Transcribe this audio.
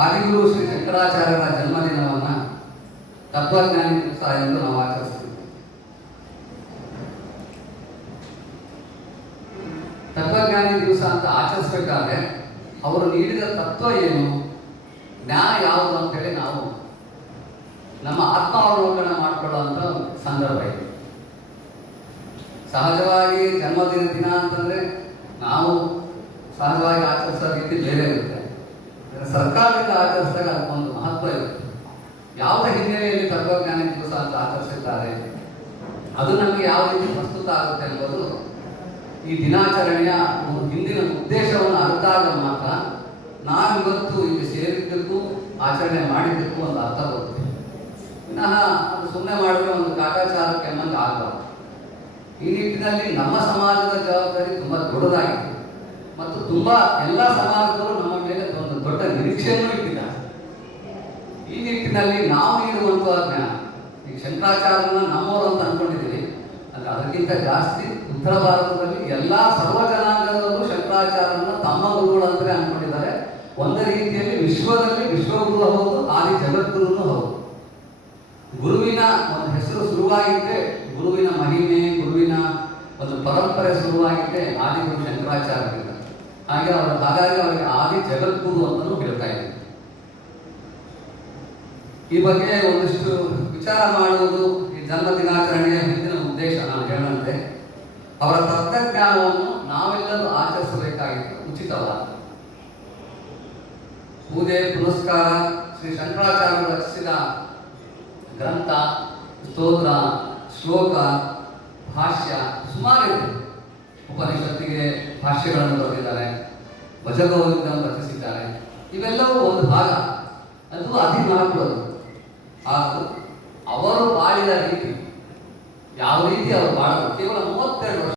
ಆದಿಗುರು ಶ್ರೀ ಶಂಕರಾಚಾರ್ಯರ ಜನ್ಮದಿನವನ್ನು ತತ್ವಜ್ಞಾನಿ ದಿವಸ ಎಂದು ನಾವು ಆಚರಿಸ್ತೀವಿ. ತತ್ವಜ್ಞಾನಿ ದಿವಸ ಅಂತ ಆಚರಿಸಬೇಕಾದ್ರೆ ಅವರು ನೀಡಿದ ತತ್ವ ಏನು, ಜ್ಞಾನ ಯಾವುದು ಅಂತೇಳಿ ನಾವು ನಮ್ಮ ಆತ್ಮಾವಲೋಕನ ಮಾಡಿಕೊಳ್ಳುವಂಥ ಸಂದರ್ಭ ಇದೆ. ಸಹಜವಾಗಿ ಜನ್ಮದಿನ ದಿನ ಅಂತಂದ್ರೆ ನಾವು ಸಹಜವಾಗಿ ಆಚರಿಸೋ ರೀತಿ ಬೇರೆ ಇರುತ್ತೆ. ಸರ್ಕಾರದಿಂದ ಆಚರಿಸಿದಾಗ ಅದಕ್ಕೊಂದು ಮಹತ್ವ ಇರುತ್ತೆ. ಯಾವುದೇ ಹಿನ್ನೆಲೆಯಲ್ಲಿ ತತ್ವಜ್ಞಾನಿ ದಿವಸ ಅಂತ ಆಚರಿಸಿದ್ದಾರೆ, ಅದು ನಮಗೆ ಯಾವ ರೀತಿ ಪ್ರಸ್ತುತ ಆಗುತ್ತೆ ಎಂಬುದು ಈ ದಿನಾಚರಣೆಯ ಹಿಂದಿನ ಉದ್ದೇಶವನ್ನು ಅರ್ಥಾಗ ಮಾತ್ರ ನಾವಿವತ್ತು ಇಲ್ಲಿ ಸೇರಿದ್ದಕ್ಕೂ ಆಚರಣೆ ಮಾಡಿದ್ದಕ್ಕೂ ಒಂದು ಅರ್ಥ ಬರುತ್ತೆ. ವಿನಃ ಅದು ಸುಮ್ಮನೆ ಮಾಡಿದ್ರೆ ಒಂದು ಕಾಟಾಚಾರಕ್ಕೆ ಎಂಬಂಗೆ ಆಗಬಾರ್ದು. ಈ ನಿಟ್ಟಿನಲ್ಲಿ ನಮ್ಮ ಸಮಾಜದ ಜವಾಬ್ದಾರಿ ತುಂಬ ದೊಡ್ಡದಾಗಿದೆ ಮತ್ತು ತುಂಬ ಎಲ್ಲ ಸಮಾಜದವರು ನಮ್ಮ ಮೇಲೆ ಒಂದು ದೊಡ್ಡ ನಿರೀಕ್ಷೆಯನ್ನು ಇಟ್ಟಿದ್ದಾರೆ. ಈ ನಿಟ್ಟಿನಲ್ಲಿ ನಾವು ನೀಡುವಂತಹ ಜ್ಞಾನ, ಈಗ ಶಂಕರಾಚಾರ್ಯರನ್ನ ನಮ್ಮವರು ಅಂತ ಅನ್ಕೊಂಡಿದ್ದೀವಿ, ಅಂದ್ರೆ ಅದಕ್ಕಿಂತ ಜಾಸ್ತಿ ಉತ್ತರ ಭಾರತದಲ್ಲಿ ಎಲ್ಲ ಸರ್ವ ಜನಾಂಗದಲ್ಲೂ ಶಂಕರಾಚಾರ್ಯರನ್ನ ತಮ್ಮ ಗುರುಗಳು ಅಂತಲೇ ಅನ್ಕೊಂಡಿದ್ದಾರೆ. ಒಂದು ರೀತಿಯಲ್ಲಿ ವಿಶ್ವದಲ್ಲಿ ವಿಶ್ವಗುರು ಹೌದು, ಆದಿ ಜಗದ್ಗುರುನು ಹೌದು. ಗುರುವಿನ ಒಂದು ಹೆಸರು ಶುರುವಾಗಿದ್ದೆ, ಗುರುವಿನ ಮಹಿಮೆ, ಗುರುವಿನ ಒಂದು ಪರಂಪರೆ ಶುರುವಾಗಿದ್ದೆ ಆದಿಗುರು ಶಂಕರಾಚಾರ್ಯರಿಂದ. ಹಾಗಾಗಿ ಅವರಿಗೆ ಆದಿ ಜಗದ್ಗುರು ಅಂತಲೂ ಹೇಳ್ತಾ ಇದ್ದಾರೆ. ಈ ಬಗ್ಗೆ ಒಂದಿಷ್ಟು ವಿಚಾರ ಮಾಡುವುದು ಈ ಜನ್ಮ ದಿನಾಚರಣೆಯ ಹಿಂದಿನ ಉದ್ದೇಶ. ನಾನು ಹೇಳಂತೆ ಅವರ ತತ್ವಜ್ಞಾನವನ್ನು ನಾವೆಲ್ಲರೂ ಆಚರಿಸಬೇಕಾಗಿತ್ತು, ಉಚಿತವಾದ ಪೂಜೆ ಪುನಸ್ಕಾರ, ಶ್ರೀ ಶಂಕರಾಚಾರ್ಯರು ರಚಿಸಿದ ಗ್ರಂಥ, ಸ್ತೋತ್ರ, ಶ್ಲೋಕ, ಭಾಷ್ಯ ಸುಮಾರಿದೆ. ಉಪನಿಷತ್ತಿಗೆ ಭಾಷ್ಯಗಳನ್ನು ಬರೆದಿದ್ದಾರೆ, ಭಜಗೌರಿಗಳನ್ನು ರಚಿಸಿದ್ದಾರೆ. ಇವೆಲ್ಲವೂ ಒಂದು ಭಾಗ, ಅದು ಅತಿ ಮಹತ್ವದ್ದು. ಹಾಗೂ ಅವರು ಬಾಳಿದ ರೀತಿ, ಯಾವ ರೀತಿ ಅವರು ಬಾಳೋದು, ಕೇವಲ 32 ವರ್ಷ